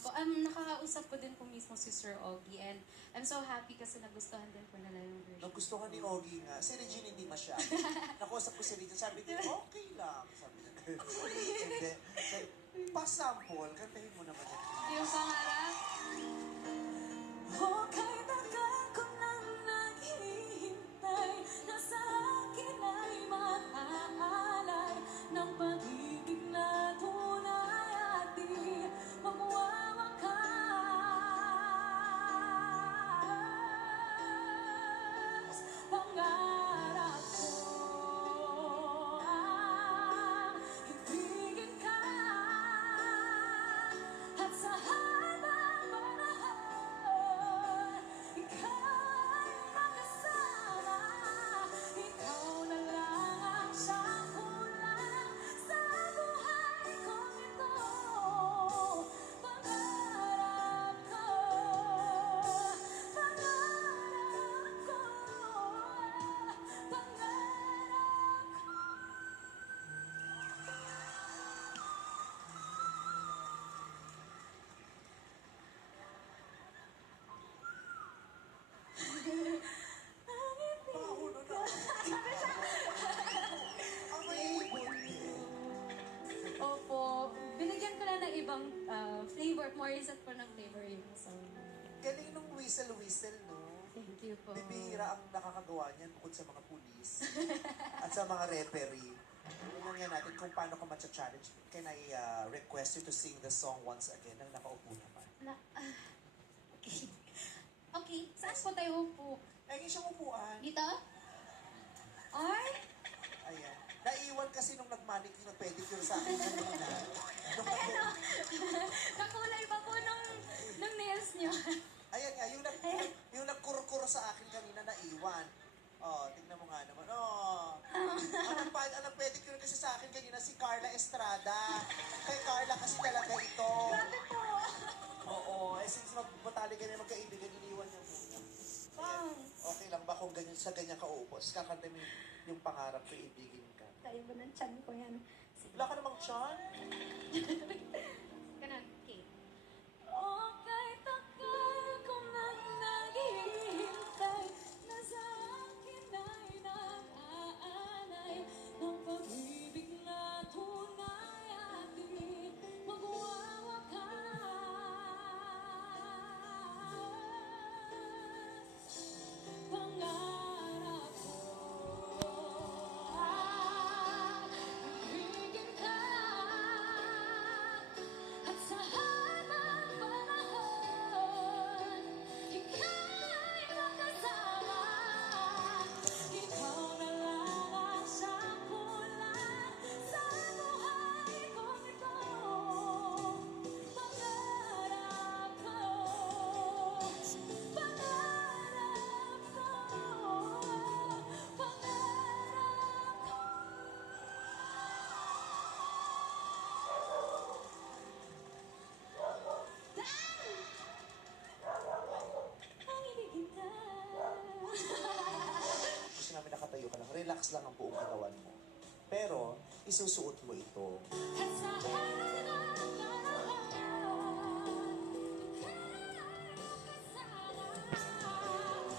Opo, nakakausap ko din po mismo si Sir Ogie and I'm so happy kasi nagustuhan din po nila yung version. Nagustuhan ni Ogie nga. Si Regine hindi masyado. Nakausap ko si Regine, sabi din, okay lang. Sabi niya, hindi. Pa-sample, kantahin mo naman yan. Yung pangarap? Okay, tagal ko nang naghihintay na sa akin ay maaalay ng pag-ibig na tunay at di magwawakas. Pangarap ko ang ibigin ka at sa habang panahon ikaw ay makasama. Ikaw na lang ang siyang kulang sa buhay kong ito. Pangarap ko, pangarap ko, pangarap ko. Ang ibig Pahuno na. Ang may ibon din. Opo, binigyan ko lang ng ibang flavor, more reset po ng flavor yung song. Galing nung whistle-whistle, no? Thank you po. Bibihira ang nakakagawa niyan bukod sa mga pulis at sa mga referee. Tingnan nga natin kung paano ka matcha-challenge. Can I request you to sing the song once again nang nakaupo naman? Okay. Okay, saan po tayo po? Ay, siyang upuan. Dito? Or? Ayan. Naiwan kasi nung nag-manicure, nag-pedicure sa akin kanina. Nung Nakulay pa po ng nails niyo. Ayan nga, yung nagkurkuro sa akin kanina, naiwan. Oh, tignan mo nga naman. Oh. Ang pedicure kasi sa akin kanina si Carla Estrada. Kay Carla kasi talaga ito. Grabe po. Oo, since magbatali ka na magkaibigan, iniwan niya muna. Ayan. Okay lang ba kung ganyan, sa ganyan ka upos? Kakanta mo yung pangarap ko, ibigin ka. Tayo ba ng chan ko yan? Sige. Wala ka namang tiyan? Ganun, okay. Okay, tagal ko nang naghihintay na sa akin ay nag-aalay ng pag-ibig na tunay at di magwawakas. Pangarap ko ang ibigin ka at sa habang panahon ika'y makasama. Ikaw na lang ang siyang kulang sa buhay kong ito. Pangarap ko, pangarap ko, pangarap ko. Ang ibigin ka. Gusto namin nakatayo ka lang. Relax lang ang buong katawan mo. Pero, isusuot mo ito. At sa habang panahon